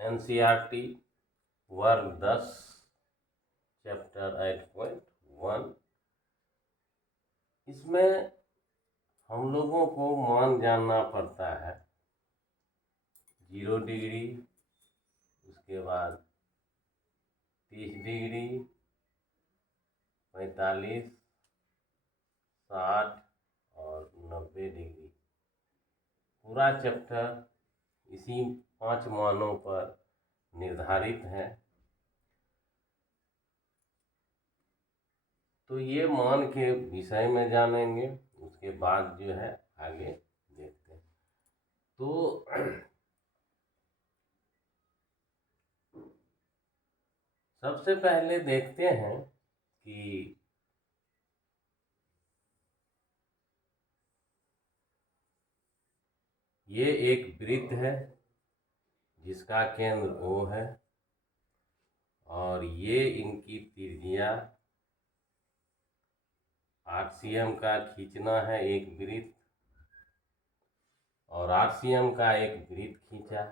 NCERT वर्ग 10 chapter 8.1। इसमें हम लोगों को मान जानना पड़ता है 0 डिग्री, उसके बाद 30 डिग्री, 45, 60 और 90 डिग्री। पूरा चैप्टर इसी 5 मानों पर निर्धारित है। तो ये मान के विषय में जानेंगे, उसके बाद जो है आगे देखते हैं। तो सबसे पहले देखते हैं कि ये एक वृत्त है जिसका केंद्र O है और ये इनकी त्रिज्या 8 cm का खींचना है एक वृत्त, और 8 cm का एक वृत्त खींचा।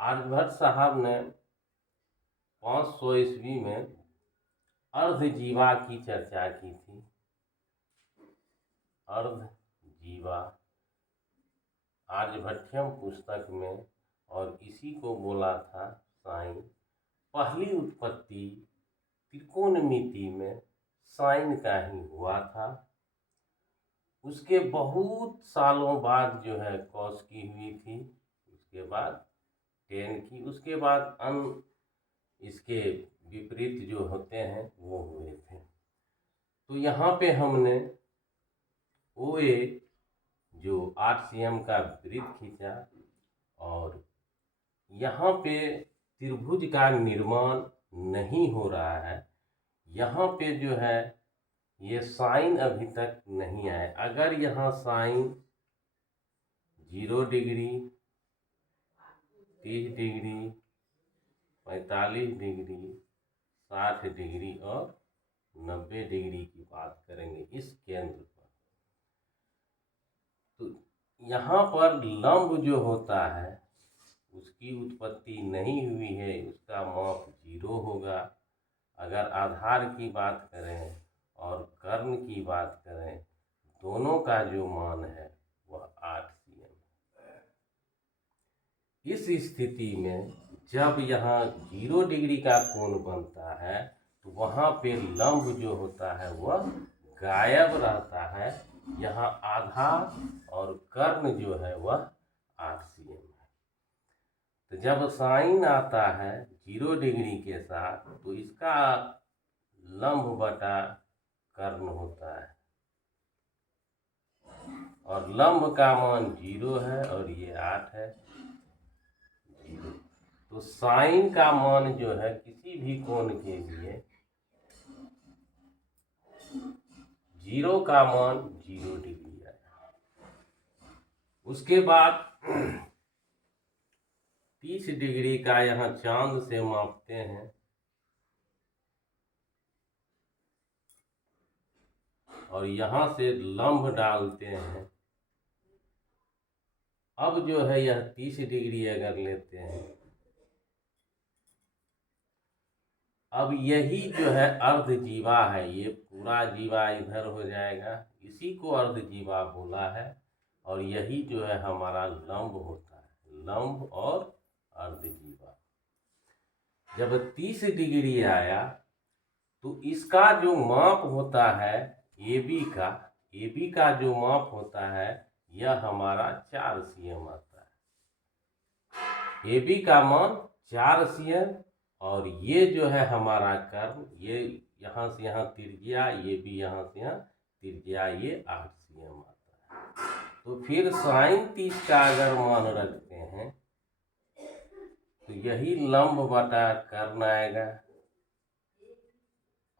आर्यभट्ट साहब ने 500 ईस्वी में अर्धजीवा की चर्चा की थी। अर्धजीवा आर्यभट्टियम पुस्तक में, और इसी को बोला था साइन। पहली उत्पत्ति त्रिकोणमिति में साइन का ही हुआ था। उसके बहुत सालों बाद जो है कॉस की हुई थी, उसके बाद टेन की, उसके बाद इसके विपरीत जो होते हैं वो हुए थे। तो यहाँ पे हमने OA जो 8 cm का वृत्त खींचा, और यहाँ पे त्रिभुज का निर्माण नहीं हो रहा है। यहाँ पे जो है ये साइन अभी तक नहीं आया। अगर यहाँ sine 0 degree, 30 degree, 45 degree, 60 degree और 90 डिग्री की बात करेंगे इस केंद्र पर, तो यहाँ पर लंब जो होता है उसकी उत्पत्ति नहीं हुई है, उसका माप 0 होगा। अगर आधार की बात करें और कर्ण की बात करें, दोनों का जो मान है वह 8 cm है। इस स्थिति में जब यहाँ 0 डिग्री का कोण बनता है तो वहाँ पे लंब जो होता है वह गायब रहता है। यहाँ आधार और कर्ण जो है वह 8 cm है। तो जब साइन आता है 0 डिग्री के साथ तो इसका लंब बटा कर्ण होता है, और लंब का मान 0 है और ये 8 है, 0। तो साइन का मान जो है किसी भी कोण के लिए 0 का मान 0 डिग्री है। उसके बाद 30 डिग्री का यहाँ चांद से मापते हैं, और यहाँ से लंब डालते हैं। अब जो है यह 30 डिग्री अगर लेते हैं, अब यही जो है अर्धजीवा है, ये पूरा जीवा इधर हो जाएगा, इसी को अर्धजीवा बोला है। और यही जो है हमारा लंब होता है, लंब और अर्धजीवा। जब 30 डिग्री आया तो इसका जो माप होता है AB का जो माप होता है यह हमारा 4 cm आता है। AB का मान 4 cm, और ये जो है हमारा कर्ण, ये यहाँ से यहाँ त्रिज्या, ये भी यहाँ से यहाँ त्रिज्या, ये 8 cm आता है। तो फिर साइन 30 का अगर मान रखते हैं तो यही लंब बटा कर्ण आएगा,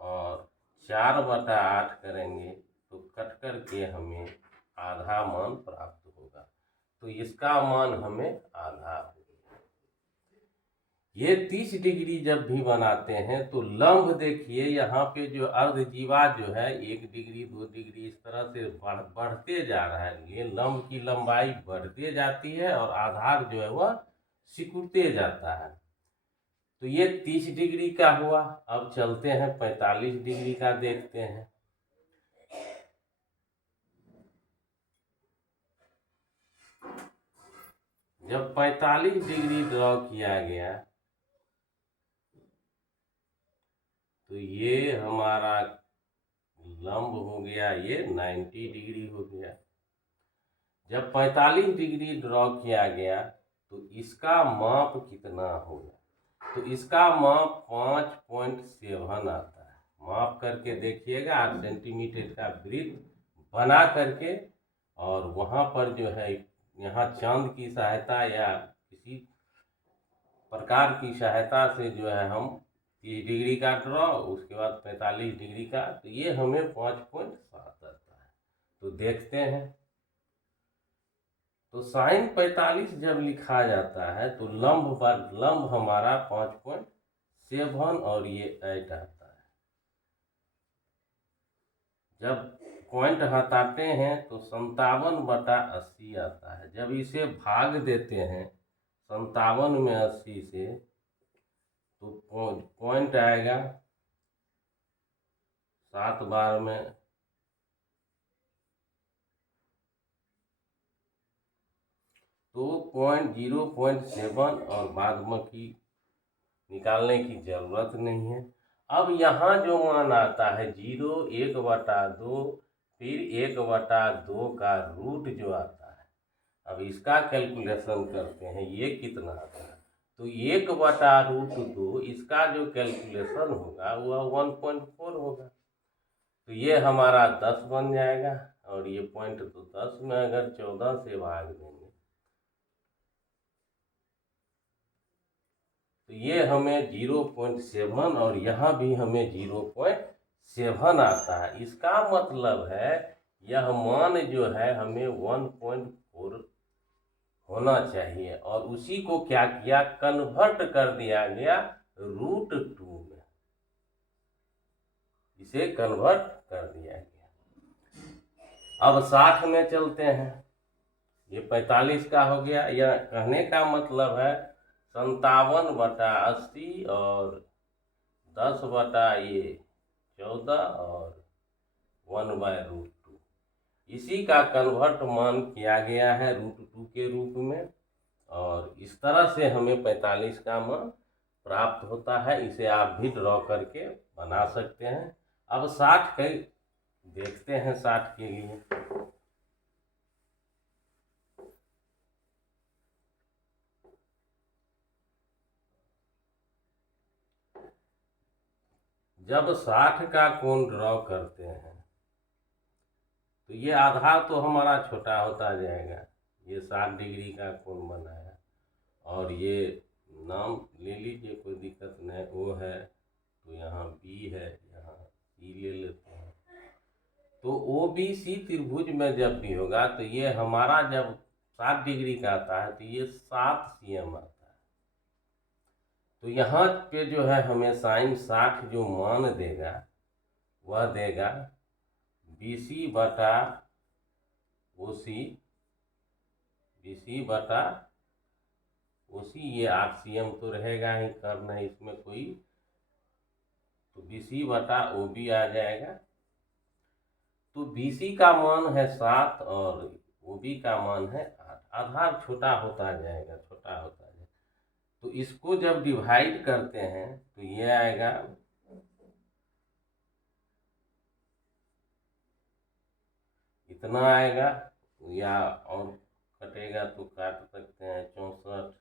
और 4/8 करेंगे तो कट कर के हमें आधा मान प्राप्त होगा। तो इसका मान हमें आधा होगा। ये 30 डिग्री जब भी बनाते हैं तो लंब देखिए, यहाँ पे जो अर्धजीवा जो है 1 डिग्री 2 डिग्री इस तरह से बढ़ते जा रहा है। ये लंब की लंबाई बढ़ते जाती है और आधार जो है वह सिकुड़ते जाता है। तो ये 30 डिग्री का हुआ। अब चलते हैं 45 डिग्री का देखते हैं। जब 45 डिग्री ड्रॉ किया गया तो ये हमारा लंब हो गया, ये 90 डिग्री हो गया। जब 45 डिग्री ड्रॉ किया गया तो इसका माप कितना होगा, तो इसका माप 5.7 आता है। माप करके देखिएगा, 8 सेंटीमीटर का वृत्त बना करके, और वहाँ पर जो है यहाँ चांद की सहायता या किसी प्रकार की सहायता से जो है हम 30 डिग्री का ड्रॉ, उसके बाद 45 डिग्री का, तो ये हमें 5.7 आता है। तो देखते हैं, तो साइन 45 जब लिखा जाता है तो लंब हमारा 5.7 और ये 8 आता है। जब पॉइंट हटाते हैं तो 57/80 आता है। जब इसे भाग देते हैं 57 में 80 से, तो पॉइंट आएगा 7 बार में 0.7 और बादबाकी निकालने की जरूरत नहीं है। अब यहाँ जो मान आता है 0, 1/2, फिर 1/2 का रूट जो आता है, अब इसका कैलकुलेशन करते हैं, ये कितना आता है। तो 1/√2 इसका जो कैलकुलेशन होगा वह 1.4 होगा। तो ये हमारा 10 बन जाएगा, और ये पॉइंट तो 10 में अगर 14 से भाग देंगे तो ये हमें 0.7, और यहाँ भी हमें 0.7 आता है। इसका मतलब है यह मान जो है हमें 1.4 होना चाहिए, और उसी को क्या किया, कन्वर्ट कर दिया गया √2 में, इसे कन्वर्ट कर दिया गया। अब 60 में चलते हैं। ये 45 का हो गया। यह कहने का मतलब है 57/80 और 10/14 और 1/√2, इसी का कन्वर्ट मान किया गया है √2 के रूप में, और इस तरह से हमें 45 का मान प्राप्त होता है। इसे आप भी ड्रॉ करके बना सकते हैं। अब 60 के देखते हैं। 60 के लिए जब 60 का कोण ड्रॉ करते हैं तो ये आधार तो हमारा छोटा होता जाएगा। ये 60 डिग्री का कोण बनाया, और ये नाम ले लीजिए, कोई दिक्कत नहीं। ओ है तो यहाँ बी है, यहाँ सी ले लेते हैं। तो ओ बी सी त्रिभुज में जब भी होगा तो ये हमारा जब 60 डिग्री का आता है तो ये 7 cm आता है। तो यहाँ पे जो है हमें साइन 60 जो मान देगा वह देगा BC/OC, ये 8 cm तो रहेगा ही, करना है इसमें कोई, तो BC/OB आ जाएगा। तो BC का मान है 7 और OB का मान है 8। आधार छोटा होता जाएगा, छोटा होता जाएगा। तो इसको जब डिवाइड करते हैं तो ये आएगा इतना आएगा, या और कटेगा तो काट सकते हैं 64।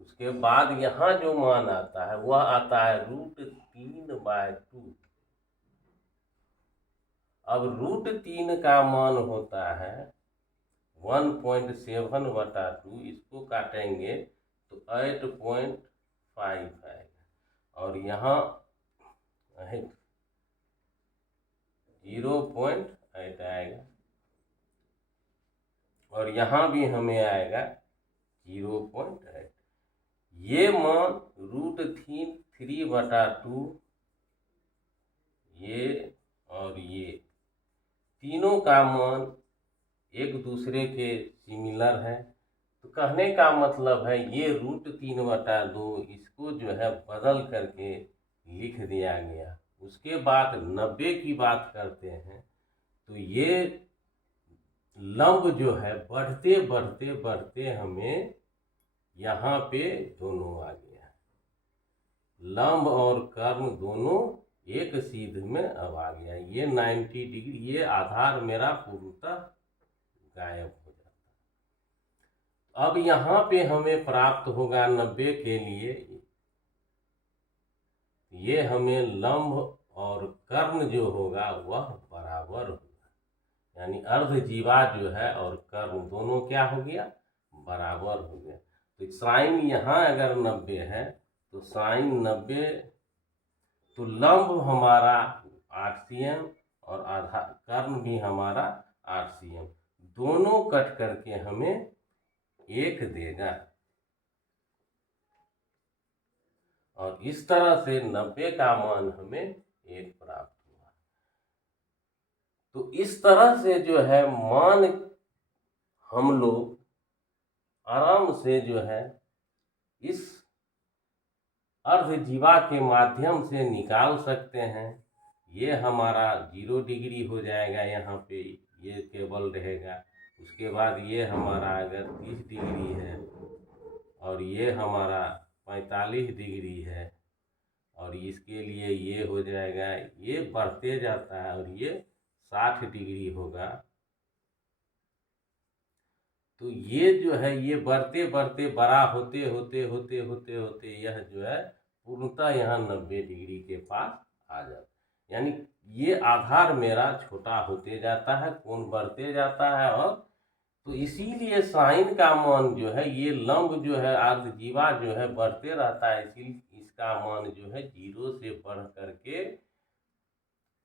उसके बाद यहाँ जो मान आता है वह आता है √3/2। अब √3 का मान होता है 1.7/2, इसको काटेंगे तो 8.5 आएगा, और यहाँ 0.8 आएगा, और यहाँ भी हमें आएगा 0.8। ये मान √3/2, ये और ये तीनों का मान एक दूसरे के सिमिलर है, तो कहने का मतलब है ये √3/2 इसको जो है बदल करके लिख दिया गया। उसके बाद 90 की बात करते हैं तो ये लंब जो है बढ़ते बढ़ते बढ़ते हमें यहाँ पे दोनों आ गया। लंब और कर्ण दोनों एक सीध में अब आ गया। ये 90 डिग्री, ये आधार मेरा पूर्णतः गायब हो जाता। अब यहाँ पे हमें प्राप्त होगा 90 के लिए, ये हमें लंब और कर्ण जो होगा वह बराबर होगा, यानी अर्धजीवा जो है और कर्ण दोनों क्या हो गया, बराबर हो गया। तो साइन यहाँ अगर 90 है तो साइन 90, तो लंब हमारा 8 cm और आधा कर्ण भी हमारा 8 cm, दोनों कट करके हमें 1 देगा। और इस तरह से 90 का मान हमें 1 प्राप्त हुआ। तो इस तरह से जो है मान हम लोग आराम से जो है इस अर्धजीवा के माध्यम से निकाल सकते हैं। ये हमारा 0 डिग्री हो जाएगा, यहाँ पे ये केबल रहेगा। उसके बाद ये हमारा अगर 30 डिग्री है और ये हमारा 45 डिग्री है और इसके लिए ये हो जाएगा, ये बढ़ते जाता है और ये 60 डिग्री होगा। तो ये जो है ये बढ़ते बढ़ते बड़ा होते होते होते होते होते यह जो है पूर्णतः यहाँ 90 डिग्री के पास आ जाता है। यानी ये आधार मेरा छोटा होते जाता है, कोण बढ़ते जाता है। और तो इसीलिए साइन का मान जो है, ये लंब जो है अर्धजीवा जो है बढ़ते रहता है, इसीलिए इसका मान जो है 0 से बढ़ करके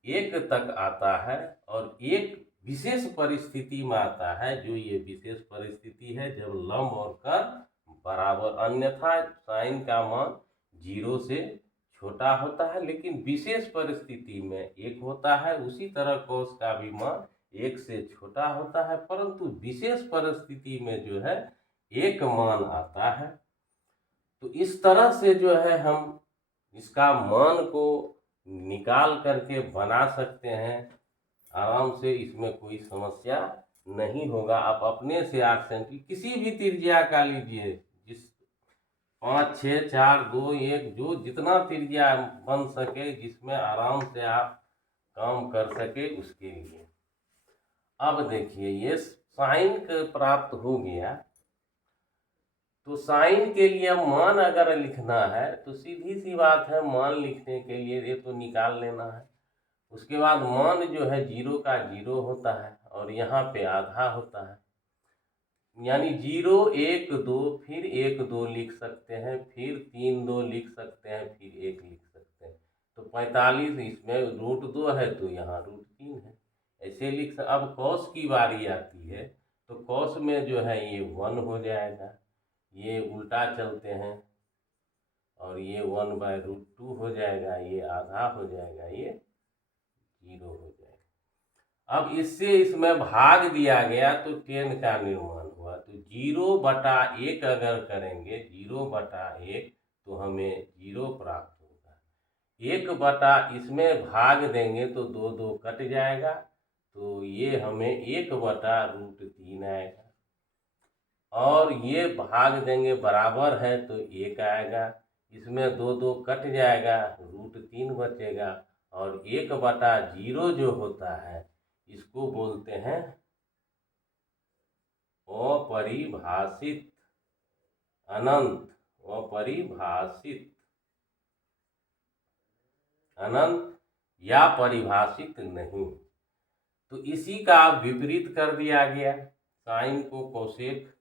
1 तक आता है। और एक विशेष परिस्थिति में आता है, जो ये विशेष परिस्थिति है जब लंब और कर्ण बराबर, अन्यथा साइन का मान 0 से छोटा होता है, लेकिन विशेष परिस्थिति में 1 होता है। उसी तरह कॉस का भी मान 1 से छोटा होता है, परंतु विशेष परिस्थिति में जो है 1 मान आता है। तो इस तरह से जो है हम इसका मान को निकाल करके बना सकते हैं आराम से, इसमें कोई समस्या नहीं होगा। आप अपने से 8 सेंटी किसी भी त्रिज्या का लीजिए, जिस 5, 6, 4, 2, 1 जो जितना त्रिज्या बन सके, जिसमें आराम से आप काम कर सके उसके लिए। अब देखिए ये साइन प्राप्त हो गया, तो साइन के लिए मान अगर लिखना है तो सीधी सी बात है, मान लिखने के लिए ये तो निकाल लेना है। उसके बाद मान जो है 0 का 0 होता है और यहाँ पे आधा होता है, यानी 0, 1, 2, फिर 1, 2 लिख सकते हैं, फिर 3, 2 लिख सकते हैं, फिर 1 लिख सकते हैं। तो 45 इसमें √2 है तो यहाँ √3 है, ऐसे लिख सकते। अब कॉस की बारी आती है तो कॉस में जो है ये 1 हो जाएगा, ये उल्टा चलते हैं और ये 1/√2 हो जाएगा, ये आधा हो जाएगा, ये 0 हो जाएगा। अब इससे इसमें भाग दिया गया तो 10 का निर्माण हुआ। तो 0/1 अगर करेंगे, 0/1 तो हमें 0 प्राप्त होगा। 1 इसमें भाग देंगे तो 2 2 कट जाएगा, तो ये हमें 1/√3 आएगा। और ये भाग देंगे बराबर है तो 1 आएगा, इसमें 2 2 कट जाएगा, √3 बचेगा। और 1/0 जो होता है इसको बोलते हैं अपरिभाषित अनंत, अपरिभाषित अनंत या परिभाषित नहीं। तो इसी का विपरीत कर दिया गया, साइन को कोसेक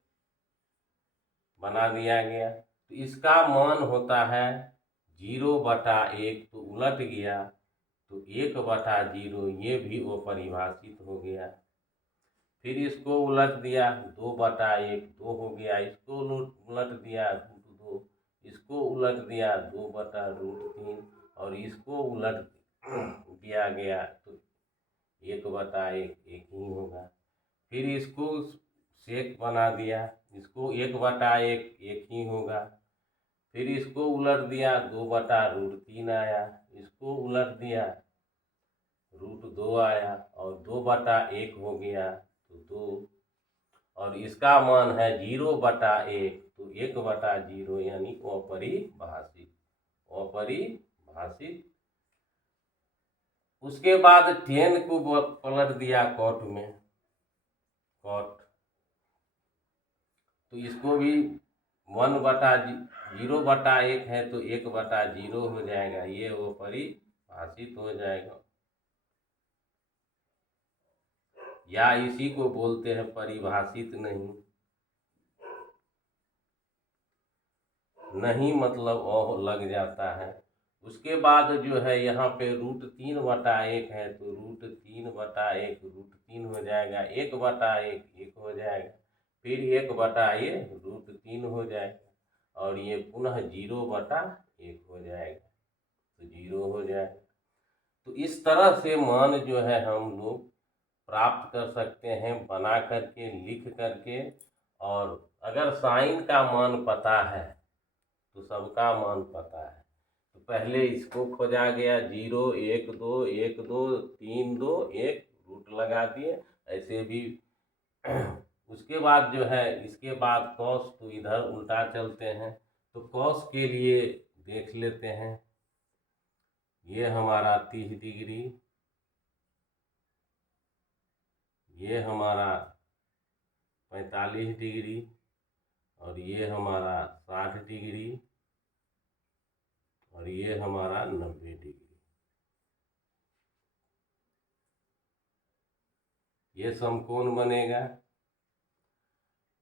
बना दिया गया। तो इसका मान होता है 0/1, तो उलट गया तो 1/0, ये भी अपरिभाषित हो गया। फिर इसको उलट दिया 2/1, 2 हो गया। इसको उलट दिया √2, इसको उलट दिया 2/√3 और इसको उलट दिया गया तो 1/1, 1 ही होगा। फिर इसको सेक बना दिया, इसको 1/1 1 ही होगा। फिर इसको उलट दिया, 2/√3 आया। इसको उलट दिया, √2 आया और 2/1 हो गया तो 2। और इसका मान है 0/1 तो 1/0 यानी अपरिभाषित। अपरिभाषित। उसके बाद 10 को पलट दिया कॉट में, कॉट, तो इसको भी 0/1 है तो 1/0 हो जाएगा, ये वो परिभाषित हो जाएगा। या इसी को बोलते हैं परिभाषित नहीं। नहीं मतलब ओ लग जाता है। उसके बाद जो है यहाँ पे √3/1 है तो √3/1 √3 हो जाएगा, 1/1 1 हो जाएगा, फिर 1/1 √3 हो जाएगा और ये पुनः 0/1 हो जाएगा तो 0 हो जाएगा। तो इस तरह से मान जो है हम लोग प्राप्त कर सकते हैं, बना करके, लिख करके। और अगर साइन का मान पता है तो सबका मान पता है। तो पहले इसको खोजा गया, 0 1 2 1 2 3 2 1 रूट लगा दिए, ऐसे भी। उसके बाद जो है, इसके बाद कॉस, तो इधर उल्टा चलते हैं तो कॉस के लिए देख लेते हैं। ये हमारा 30 डिग्री, ये हमारा 45 डिग्री और ये हमारा 60 डिग्री और ये हमारा 90 डिग्री। ये समकोण बनेगा।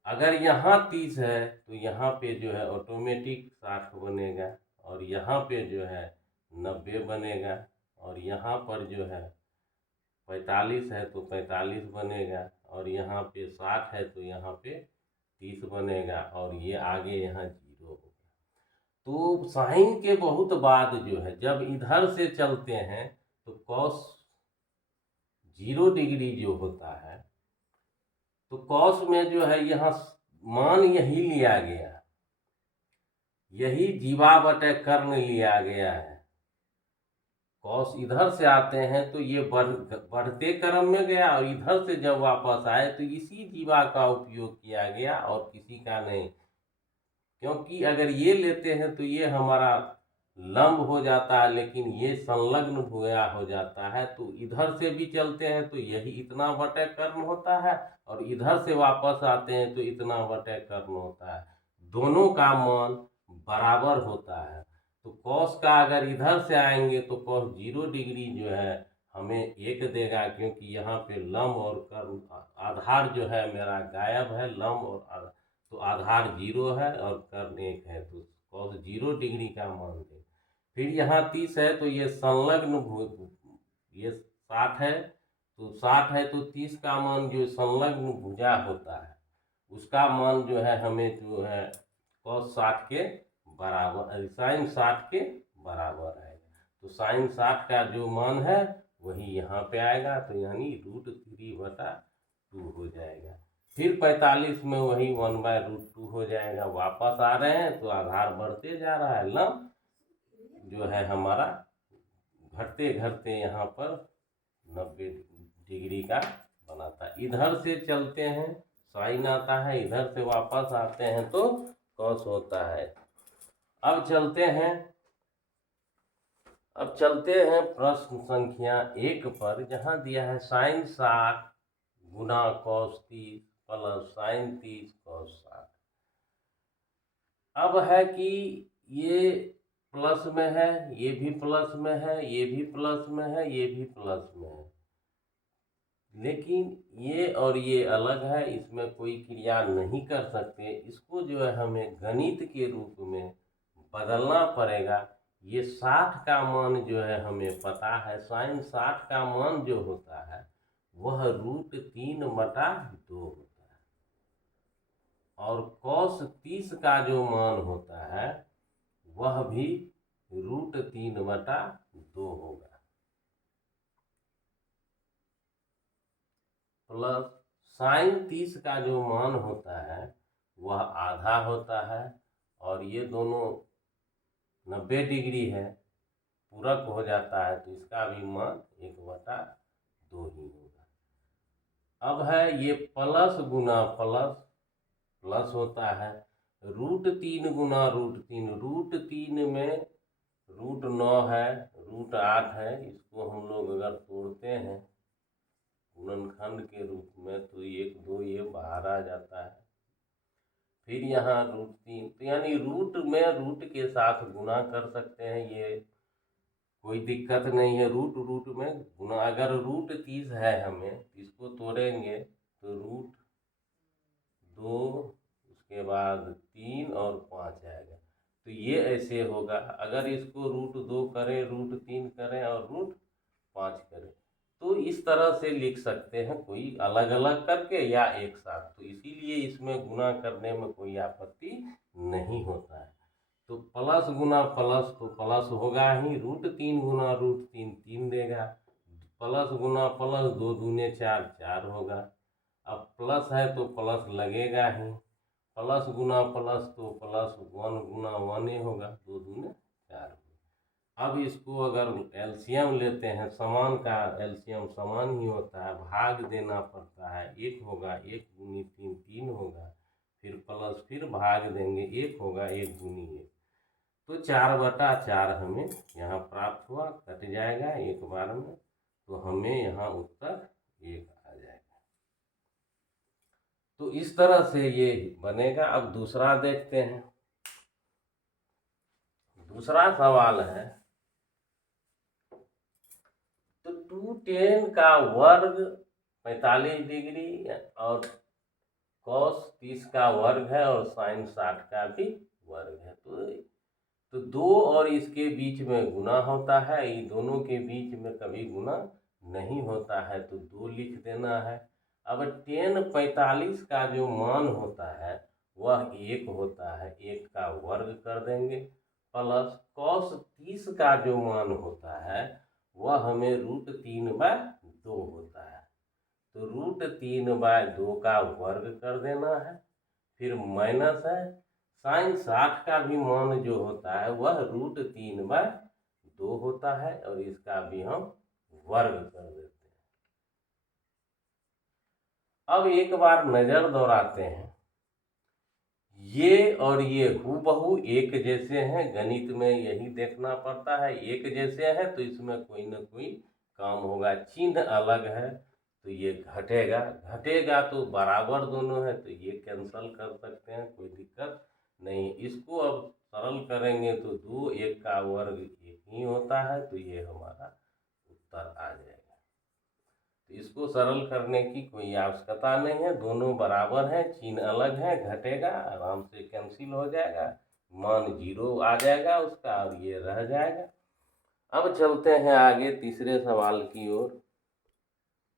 अगर यहाँ 30 है तो यहाँ पे जो है ऑटोमेटिक 60 बनेगा और यहाँ पे जो है 90 बनेगा और यहाँ पर जो है 45 है तो 45 बनेगा और यहाँ पे 60 है तो यहाँ पे 30 बनेगा और ये आगे यहाँ 0 होगा। तो साइन के बहुत बाद जो है, जब इधर से चलते हैं तो कॉस 0 डिग्री जो होता है, तो कॉस में जो है यहाँ मान यही लिया गया, यही जीवा बटे कर्ण लिया गया है। कॉस इधर से आते हैं तो ये बढ़ते क्रम में गया और इधर से जब वापस आए तो इसी जीवा का उपयोग किया गया और किसी का नहीं। क्योंकि अगर ये लेते हैं तो ये हमारा लंब हो जाता है, लेकिन ये संलग्न भुया हो जाता है। तो इधर से भी चलते हैं तो यही इतना बटे कर्ण होता है और इधर से वापस आते हैं तो इतना बटे कर्ण होता है। दोनों का मान बराबर होता है। तो कॉस का अगर इधर से आएंगे तो कॉस 0 डिग्री जो है हमें 1 देगा, क्योंकि यहाँ पे लंब और कर्ण, आधार जो है मेरा गायब है, लंब और आधार, तो आधार 0 है और कर्ण 1 है तो कॉस 0 डिग्री का मान दे। फिर यहाँ 30 है तो ये संलग्न, ये 60 है तो 60 है तो 30 का मान जो संलग्न भुजा होता है उसका मान जो है हमें जो है कॉस 60 के बराबर, साइन 60 के बराबर आएगा। तो साइन 60 का जो मान है वही यहाँ पे आएगा, तो यानी √3/2 हो जाएगा। फिर 45 में वही 1/√2 हो जाएगा। वापस आ रहे हैं तो आधार बढ़ते जा रहा है, लंब जो है हमारा घटते घटते यहाँ पर 90 डिग्री का बनाता है। इधर से चलते हैं साइन आता है, इधर से वापस आते हैं तो कॉस होता है। अब चलते हैं प्रश्न संख्या 1 पर, जहाँ दिया है साइन 60 गुना कॉस 30 प्लस साइन 30 कॉस 60। अब है कि ये प्लस में है, ये भी प्लस में है, ये भी प्लस में है, ये भी प्लस में है, लेकिन ये और ये अलग है, इसमें कोई क्रिया नहीं कर सकते। इसको जो है हमें गणित के रूप में बदलना पड़ेगा। ये 60 का मान जो है हमें पता है, साइन 60 का मान जो होता है वह √3/2 होता है और कॉस 30 का जो मान होता है वह भी √3/2 होगा। प्लस साइन 30 का जो मान होता है वह आधा होता है, और ये दोनों 90 डिग्री है, पूरक हो जाता है, तो इसका भी मान 1/2 ही होगा। अब है ये प्लस गुना प्लस, प्लस होता है √3 गुना √3। √3 में √9 है, √8 है, इसको हम लोग अगर तोड़ते हैं गुणनखंड के रूप में तो 1 2 ये बाहर आ जाता है। फिर यहाँ √3, तो यानी रूट में रूट के साथ गुना कर सकते हैं, ये कोई दिक्कत नहीं है। रूट रूट में गुना, अगर √30 है हमें, इसको तोड़ेंगे तो √2, उसके बाद 3 और 5 आएगा, तो ये ऐसे होगा। अगर इसको √2 करें, √3 करें और √5 करें, तो इस तरह से लिख सकते हैं, कोई अलग अलग करके या एक साथ। तो इसीलिए इसमें गुना करने में कोई आपत्ति नहीं होता है। तो प्लस गुना प्लस तो प्लस होगा ही, √3 गुना √3 3 देगा, प्लस गुना प्लस 2 दूने 4 4 होगा। अब प्लस है तो प्लस लगेगा ही, प्लस गुना प्लस तो प्लस 1 गुना 1 ही होगा, 2 दूने 4 होगा। अब इसको अगर एलसीएम लेते हैं, समान का एलसीएम समान ही होता है, भाग देना पड़ता है। 1 होगा 1 गुनी 3 3 होगा, फिर प्लस, फिर भाग देंगे, 1 होगा 1 गुनी 1, तो 4/4 हमें यहाँ प्राप्त हुआ, कट जाएगा एक बार में, तो हमें यहाँ उत्तर 1 आ जाएगा। तो इस तरह से ये बनेगा। अब दूसरा देखते हैं। दूसरा सवाल है, तो 2tan का वर्ग 45 डिग्री और cos 30 का वर्ग है और sin 60 का भी वर्ग है, तो 2 और इसके बीच में गुना होता है, ये दोनों के बीच में कभी गुना नहीं होता है, तो 2 लिख देना है। अब tan 45 का जो मान होता है वह 1 होता है, 1 का वर्ग कर देंगे, प्लस cos 30 का जो मान होता है वह हमें √3/2 होता है, तो √3/2 का वर्ग कर देना है। फिर माइनस है sin 60 का भी मान जो होता है वह √3/2 होता है, और इसका भी हम वर्ग कर देते हैं। अब एक बार नजर दौड़ाते हैं, ये और ये हूबहू एक जैसे हैं, गणित में यही देखना पड़ता है, एक जैसे हैं तो इसमें कोई ना कोई काम होगा। चिन्ह अलग है तो ये घटेगा, घटेगा तो बराबर दोनों है तो ये कैंसल कर सकते हैं, कोई दिक्कत नहीं। इसको अब सरल करेंगे तो 2 1 का वर्ग 1 ही होता है, तो ये हमारा उत्तर आ जाएगा। तो इसको सरल करने की कोई आवश्यकता नहीं है, दोनों बराबर हैं, चिन्ह अलग है, घटेगा, आराम से कैंसिल हो जाएगा, मान 0 आ जाएगा उसका, और ये रह जाएगा। अब चलते हैं आगे तीसरे सवाल की ओर।